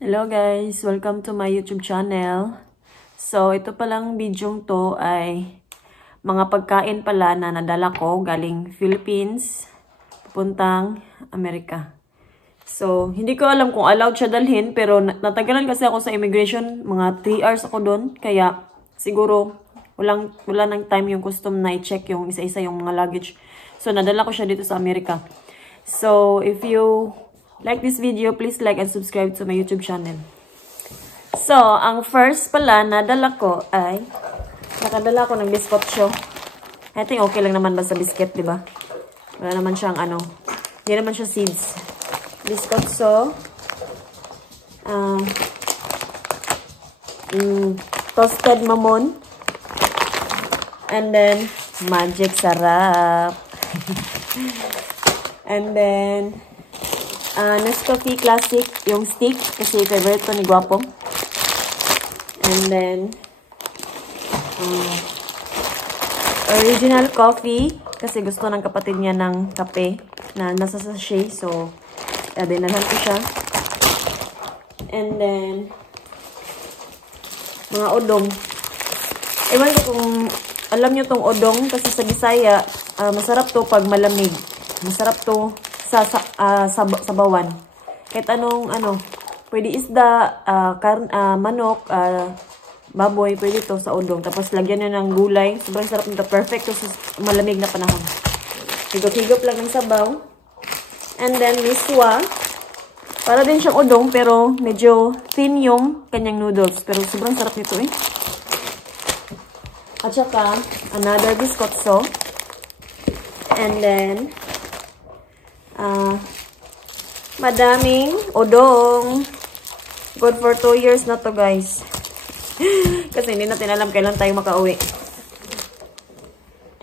Hello guys! Welcome to my YouTube channel. So, ito palang video to ay mga pagkain pala na nadala ko galing Philippines papuntang Amerika. So, hindi ko alam kung allowed siya dalhin pero natagalan kasi ako sa immigration. Mga 3 hours ako doon. Kaya siguro wala nang time yung custom na i-check yung isa-isa yung mga luggage. So, nadala ko siya dito sa Amerika. So, if you like this video, please like and subscribe to my YouTube channel. So, ang first pala na dala ko ay nakadala ko ng biscuit. I think okay lang naman basta biscuit, di ba? Wala naman siyang hindi naman siya seeds. Biscuit toasted mamon. And then magic sarap. And then Nescafe Classic, yung stick, kasi favorite ko ni Guapo. And then, original coffee, kasi gusto ng kapatid niya ng kape na nasa sachet. So, dinalhan ko siya. And then, mga odong. Ewan ko kung alam nyo tong odong, kasi sa Bisaya, masarap to pag malamig. Masarap to sa sabawan. Kahit anong pwede isda, manok, baboy, pwede to sa udong. Tapos lagyan nyo ng gulay. Sobrang sarap nito. Perfect to sa malamig na panahon. Higop-higop lang ng sabaw. And then miswa. Para din siyang udong pero medyo thin yung kanyang noodles. Pero sobrang sarap nito eh. At saka another biscotso. And then madaming odong. Good for 2 years na to, guys. Kasi hindi natin alam kailan tayo makauwi.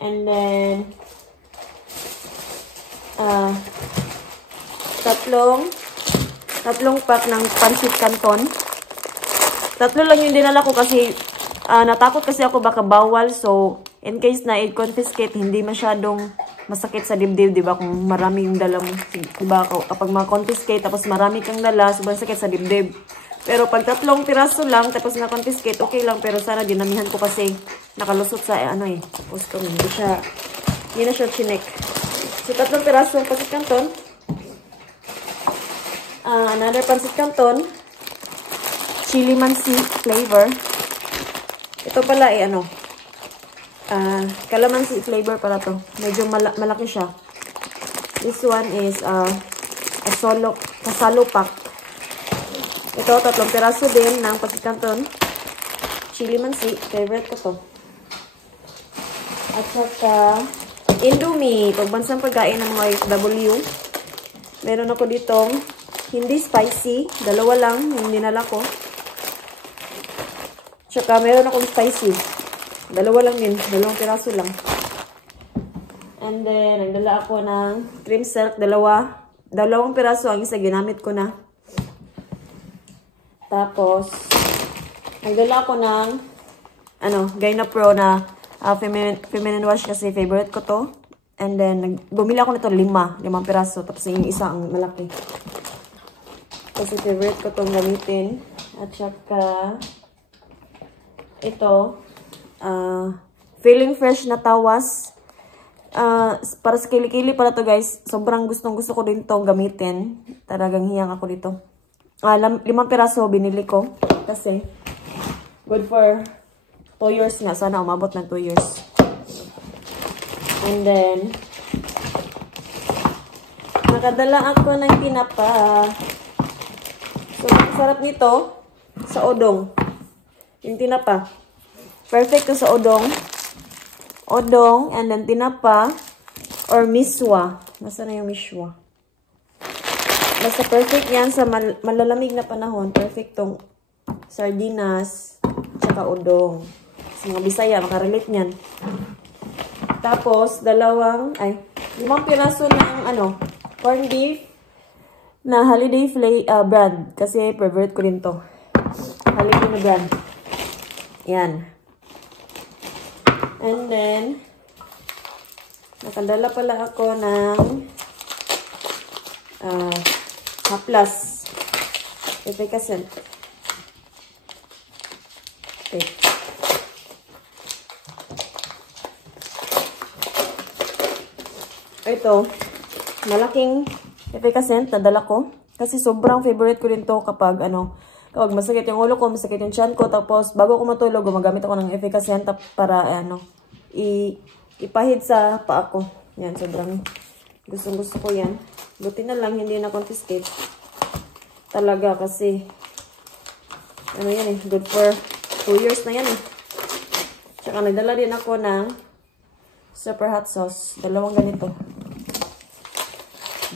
And then tatlong pack ng pancit canton. Tatlo lang yung dinala ko kasi natakot kasi ako baka bawal. So, in case na i-confiscate, hindi masyadong masakit sa dibdib, di ba? Kung marami yung dala mo, di ba? Kapag ma-confiscate, tapos marami kang dala, sobrang sakit sa dibdib. Pero pag tatlong piraso lang, tapos na-confiscate, okay lang. Pero sana dinamihan ko kasi nakalusot sa, postcom. Hindi na siya chinek. So, tatlong piraso ng pancit canton. Another pancit canton. Chili mansi flavor. Ito pala calamansi flavor pala to. Medyo malaki siya. This one is kasalo pack. Ito, tatlong piraso din ng pancit canton. Chili mansi. Favorite ko to. At saka Indomie. Pagbansang pagkain ng mga OFW. Meron ako ditong hindi spicy. Dalawa lang yung dinala ko. Tsaka meron akong spicy. Dalawa lang din. Dalawang piraso lang. And then, nagdala ako ng cream silk. Dalawang piraso. Ang isa ginamit ko na. Tapos, nagdala ako ng Gaina Pro na feminine wash kasi favorite ko to. And then, bumili ako nito 5 piraso. Tapos yung isa ang malaki. Kasi favorite ko tong gamitin. At saka, ito, feeling fresh na tawas. Para sa kilikili pala to, guys. Sobrang gusto ko din to gamitin. Talagang hiyang ako dito. 5 piraso binili ko. Kasi good for 2 years nga. Sana umabot ng 2 years. And then nakadala ako ng tinapa. So, sarap nito sa odong. Yung tinapa. Perfect to sa odong. Odong, and then tinapa, or miswa. Nasaan na yung miswa? Basta perfect yan sa malalamig na panahon. Perfect tong sardinas, tsaka odong. Sa mga Bisaya, makarelate niyan. Tapos, 5 piraso ng, corned beef na holiday brand. Kasi favorite ko rin to. Holiday na brand. Yan. And then, nakadala pala ako ng haplas. efficacent. Okay. Ito, malaking efficacent na dala ko. Kasi sobrang favorite ko din to kapag kapag masakit yung ulo ko, masakit yung tiyan ko. Tapos bago ko matulog, gumagamit ako ng efficacent para ipahid sa paa ko. Yan, sobrang gusto ko yan. Buti na lang, hindi na confiscate. Talaga kasi, yan eh, good for 2 years na yan eh. Tsaka nagdala din ako ng super hot sauce. 2 ganito.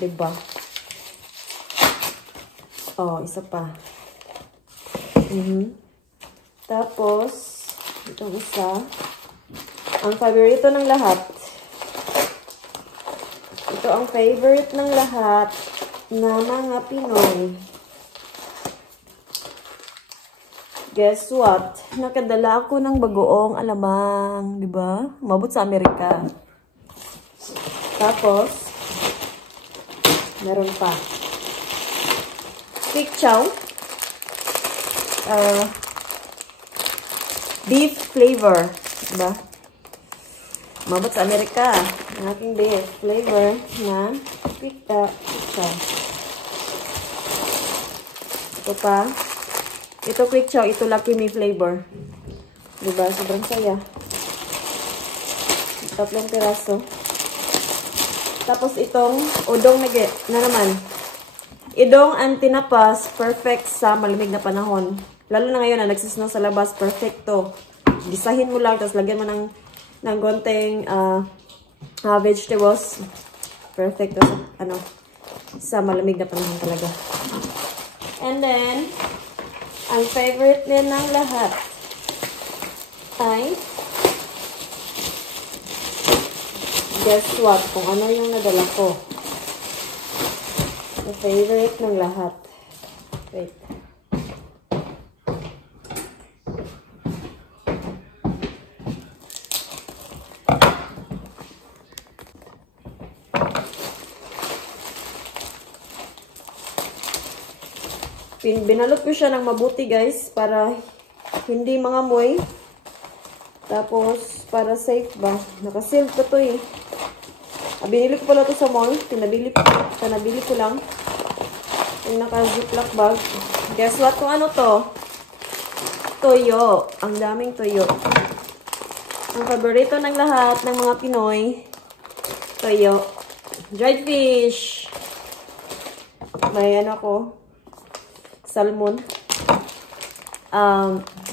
Diba? Oh, isa pa. Tapos, itong isa. Ang favorito ng lahat. Ito ang favorite ng lahat na mga Pinoy. Guess what? Nakadala ako ng bagoong alamang, di ba? Umabot sa Amerika. Tapos, meron pa. Quick chow. Beef flavor. Diba? Umabot sa Amerika. Ang aking beef flavor na quick chow. Ito pa. Ito quick chow. Ito Lucky Me flavor. Diba? Sobrang saya. 3 piraso. Tapos itong udong na naman. Idong ang tinapas, perfect sa malamig na panahon. Lalo na ngayon na nagsisnow sa labas, perfecto. Gisahin mo lang, tapos lagyan mo ng konting vegetables. Perfecto sa malamig na panahon talaga. And then, ang favorite din ng lahat ay guess what? Kung ano yung nadala ko. The favorite ng lahat. Wait. Binalot ko siya ng mabuti guys para hindi mangamoy. Tapos para safe ba. Nakaseal pa to eh. Binili ko pala ito sa mall. Pinabili ko lang. Yung naka-ziplock bag. Guess what kung ano to? Toyo. Ang daming toyo. Ang paborito ng lahat ng mga Pinoy. Toyo. Dried fish. May salmon.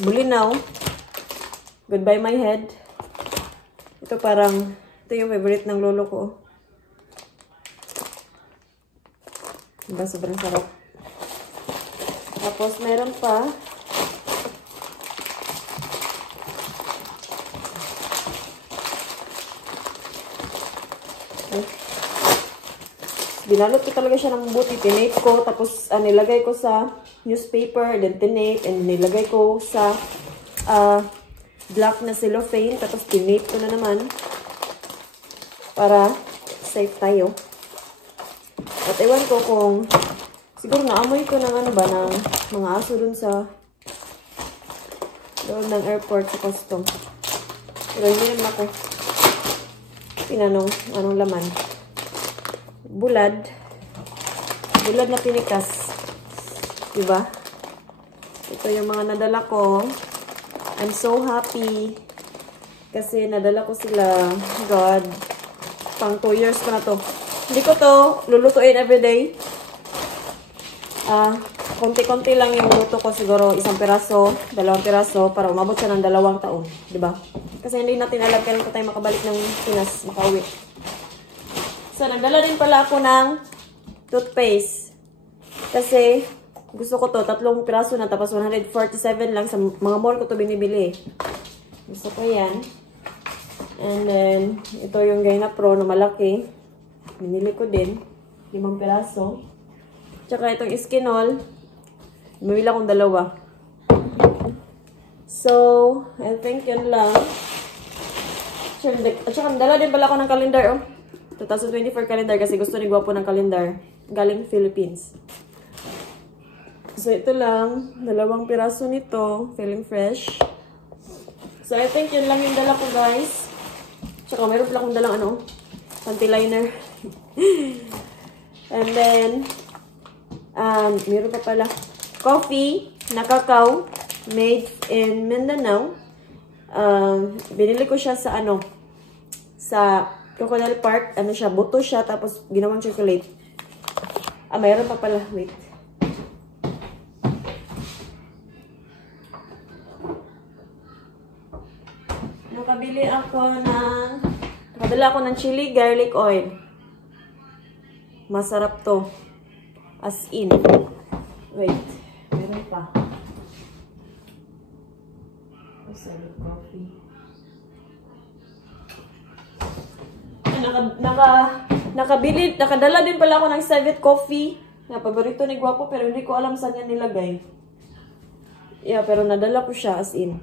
Bulinaw. Goodbye my head. Ito yung favorite ng lolo ko. Diba? Sobrang sarap. Tapos, meron pa. Binalot ko talaga siya ng mabuti. Tinape ko. Tapos, nilagay ko sa newspaper. Then, tinape. And nilagay ko sa black na cellophane. Tapos, tinape ko na naman. Para safe tayo. At ewan ko kung siguro naamoy ko ng ng mga aso dun sa doon ng airport sa custom. Pero hindi naman ako tinanong anong laman. Bulad na pinikas. Diba? Ito yung mga nadala ko. I'm so happy kasi nadala ko sila. God, pang 2 years ko na to. Hindi ko to lulutuin everyday. Konti-konti lang yung luto ko. Siguro 1 piraso, 2 piraso para umabot siya ng 2 taon. Diba? Kasi hindi natin alam kailan ko tayo makabalik ng Pinas, makauwi. So, nagdala din pala ako ng toothpaste. Kasi, gusto ko to, 3 piraso na, tapos 147 lang sa mga mall ko to binibili. Gusto ko yan. And then, ito yung Gaina Pro na malaki. Binili ko din. 5 piraso. Tsaka itong Iskinol. Bumili akong 2. So, I think yun lang. At saka, dala din pala ako ng calendar, oh. 2024 calendar kasi gusto ni Gwapo ng calendar. Galing Philippines. So, ito lang. 2 piraso nito. Feeling fresh. So, I think yun lang yung dala ko, guys. Tsaka, mayroon pala akong dalang panty liner. And then, mayroon pa pala. Coffee na cacao. Made in Mindanao. Binili ko siya sa sa Crocodile Park. Ano siya, buto siya. Tapos, ginawang chocolate. Mayroon pa pala. Wait. Nakadala ako ng chili garlic oil. Masarap to. As in. Wait. Meron pa. Coffee. Nakadala din pala ako ng Savet coffee. Na paborito ni Guapo pero hindi ko alam saan yan nilagay. Yeah, pero nadala ko siya as in.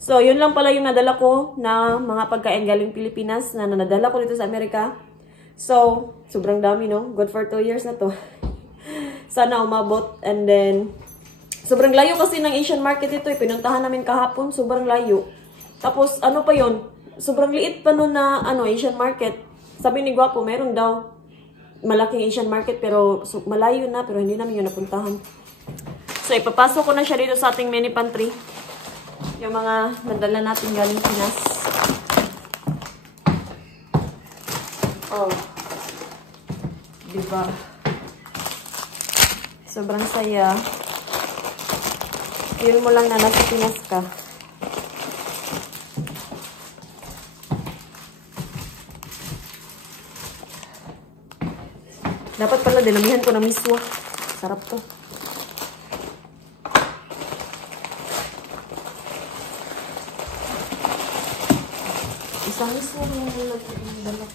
So, yun lang pala yung nadala ko na mga pagkain galing Pilipinas na nadala ko dito sa Amerika. So, sobrang dami, no? Good for 2 years na to. Sana umabot. And then, sobrang layo kasi ng Asian market ito. Pinuntahan namin kahapon, sobrang layo. Tapos, ano pa yun? Sobrang liit pa nun na Asian market. Sabi ni Guapo, meron daw malaking Asian market pero malayo na. Pero hindi namin yun napuntahan. So, ipapasok ko na siya dito sa ating mini pantry. Yung mga nadala natin galing Pinas. Oh. Diba? Sobrang saya. Feel mo lang na nasa Pinas ka. Dapat pala dinamihan ko ng miswa. Sarap to. Isang miswa mo yung dala.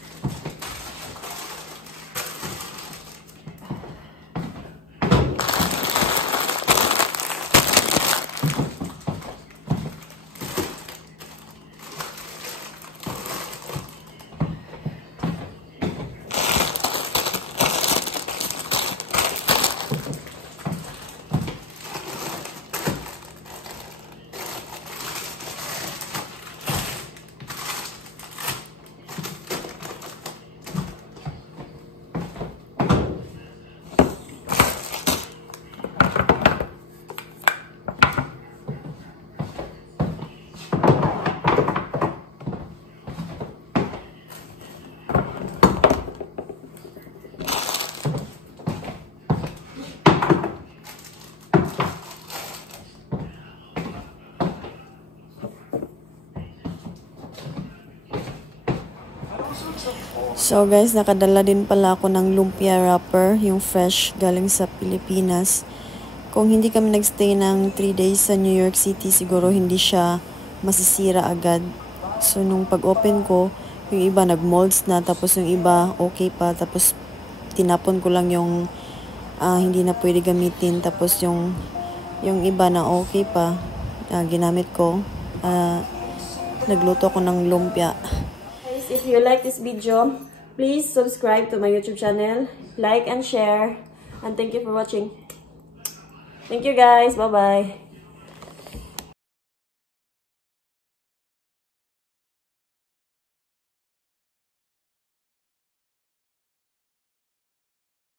So guys, nakadala din pala ako ng lumpia wrapper, yung fresh galing sa Pilipinas. Kung hindi kami nagstay ng 3 days sa New York City, siguro hindi siya masisira agad. So nung pag-open ko, yung iba nag-molds na, tapos yung iba okay pa, tapos tinapon ko lang yung hindi na pwede gamitin, tapos yung iba na okay pa, ginamit ko. Nagluto ko ng lumpia. Guys, if you like this video, please subscribe to my YouTube channel, like and share, and thank you for watching. Thank you guys, bye bye.